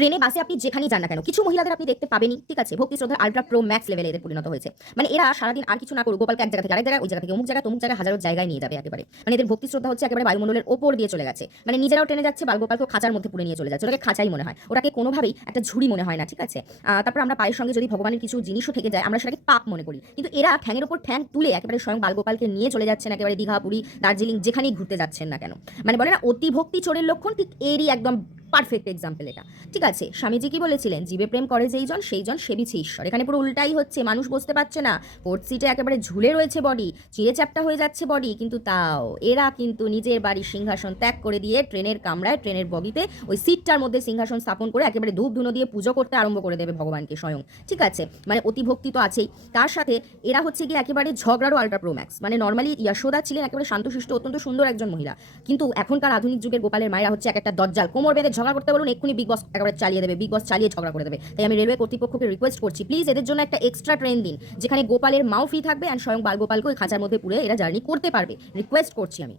ট্রেনে বাসে আপনি যেখানেই যান না কেন কিছু মহিলাদের আপনি দেখতে পাবেনই, ঠিক আছে, ভক্তি শ্রদ্ধার আল্ট্রা প্রো ম্যাক্স লেভেলে এদের পরিণত হয়েছে। মানে এরা সারাদিন আর কিছু না করুক, গোপালকে এক জায়গা থেকে আরেক জায়গায়, ওই জায়গা থেকে অমুক জায়গা, তমুক জায়গায়, হাজারো জায়গায় নিয়ে যাবে একেবারে। মানে এদের ভক্তি শ্রদ্ধা হচ্ছে একেবারে বায়ুমণ্ডলের ওপর দিয়ে চলে গেছে। মানে নিজেরাও ট্রেনে যাচ্ছে, বালগোপালকেও খাঁচার মধ্যে পুরে নিয়ে চলে যাচ্ছে। ওটাকে খাঁচাই মনে হয়, ওটাকে কোনোভাবেই একটা ঝুড়ি মনে হয় না, ঠিক আছে। তারপর আমরা পায়ের সঙ্গে যদি ভগবানের কিছু জিনিসও থেকে যায় আমরা সেটাকে পাপ মনে করি, কিন্তু এরা ঠ্যাঙের ওপর ঠ্যাং তুলে একেবারে স্বয়ং বালগোপালকে নিয়ে চলে যাচ্ছেন একেবারে দীঘা, পুরী, দার্জিলিং, যেখানেই ঘুরতে যাচ্ছেন না কেন। মানে বলে না অতি ভক্তি চোরের লক্ষণ, ঠিক এরই একদম পারফেক্ট এক্সাম্পল এটা। ঠিক আছে, স্বামীজি কি বলেছিলেন, জীবে প্রেম করে যেইজন সেইজন সেবিছে ঈশ্বর। এখানে পুরো উল্টাই হচ্ছে, মানুষ বসতে পারছে না, ফোর্থ সিটে একেবারে ঝুলে রয়েছে বডি, চিড়ে চ্যাপটা হয়ে যাচ্ছে বডি, কিন্তু তাও এরা কিন্তু নিজের বাড়ির সিংহাসন ত্যাগ করে দিয়ে ট্রেনের কামরায়, ট্রেনের বগিতে ওই সিটটার মধ্যে সিংহাসন স্থাপন করে একেবারে ধূপ ধুনো দিয়ে পুজো করতে আরম্ভ করে দেবে ভগবানকে স্বয়ং। ঠিক আছে, মানে অতি ভক্তি তো আছেই, তার সাথে এরা হচ্ছে গিয়ে একেবারে ঝগড়ারও আল্ট্রা প্রো ম্যাক্স। মানে নর্মালি যশোদা ছিলেন একেবারে শান্তশিষ্ট অত্যন্ত সুন্দর একজন মহিলা, কিন্তু এখনকার আধুনিক যুগের গোপালের মায়েরা হচ্ছে একটা দজ্জাল, কোমর বেঁধে ঝগড়া করতে বলুন এক্ষুনি বিগ বস একেবারে চালিয়ে দেবে, বিগ বস চালিয়ে ঝগড়া করে দেবে। তাই আমি রেলওয়ে কর্তৃপক্ষকে রিকোয়েস্ট করছি, প্লিজ এদের জন্য একটা এক্সট্রা ট্রেন দিন, যেখানে গোপালের মাও ফ্রি থাকবে অ্যান্ড স্বয়ং বালগোপালকে ওই খাঁচার মধ্যে পুরে এরা জার্নি করতে পারবে। রিকোয়েস্ট করছি আমি।